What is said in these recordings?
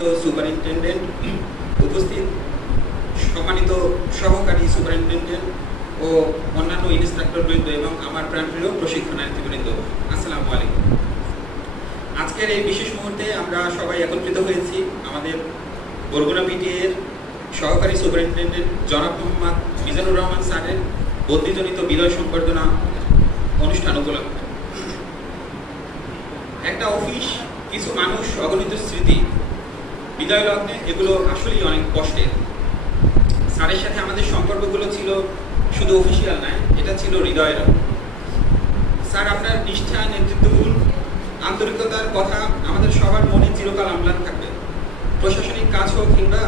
Superintendent, উপস্থিত সম্মানিত সহকারী সুপারিনটেনডেন্ট ও অন্যান্য ইন্সট্রাক্টরবৃন্দ এবং আমার প্রাণপ্রিয় প্রশিক্ষণার্থীবৃন্দ, আসসালামু আলাইকুম। আজকের এই বিশেষ মুহূর্তে আমরা সবাই একত্রিত হয়েছি আমাদের বরগুনা পিটিএর সহকারী সুপারিনটেনডেন্ট জনাব মোহাম্মদ মিজানুর রহমান স্যারের বদলিজনিত বিদায় সংবর্ধনা অনুষ্ঠান উপলক্ষে। একটা অফিস, কিছু মানুষ, অগণিত স্মৃতি, বিদায় লগ্নে এগুলো আসলেই অনেক কষ্টের। স্যারের সাথে আমাদের সম্পর্কগুলো ছিল শুধু অফিসিয়াল নয়, এটা ছিল হৃদয়ের। স্যার, আপনার নিষ্ঠা, নেতৃত্বগুণ, আন্তরিকতার কথা আমাদের সবার মনে চিরকাল অম্লান থাকবে। প্রশাসনিক কাজ হোক কিংবা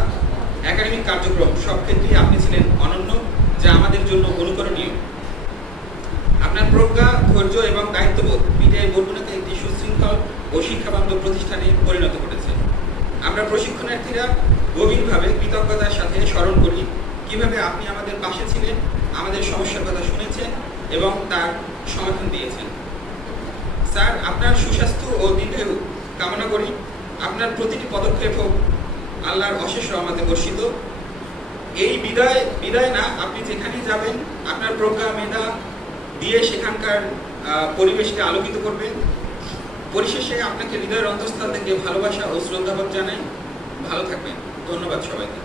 একাডেমিক কার্যক্রম, সব ক্ষেত্রেই আপনি ছিলেন অনন্য, যা আমাদের জন্য অনুকরণীয়। আপনার প্রজ্ঞা, ধৈর্য এবং দায়িত্ববোধ পিটিআই বরগুনাকে একটি সুশৃঙ্খল ও শিক্ষাবান্ধব প্রতিষ্ঠানে পরিণত করেছে। আমরা প্রশিক্ষণার্থীরা গভীরভাবে কৃতজ্ঞতার সাথে স্মরণ করি কিভাবে আপনি আমাদের পাশে ছিলেন, আমাদের সমস্যার কথা শুনেছেন এবং তার সমাধান দিয়েছেন। স্যার, আপনার সুস্বাস্থ্য ও দীর্ঘায়ু কামনা করি। আপনার প্রতিটি পদক্ষেপ হোক আল্লাহর অশেষ রহমতে বর্ষিত। এই বিদায় না, আপনি যেখানেই যাবেন আপনার প্রজ্ঞা, মেধা দিয়ে সেখানকার পরিবেশকে আলোকিত করবেন। পরিশেষে আপনাকে হৃদয়ের অন্তঃস্থল থেকে ভালোবাসা ও শ্রদ্ধাবোধ জানাই। ভালো থাকবেন। ধন্যবাদ সবাইকে।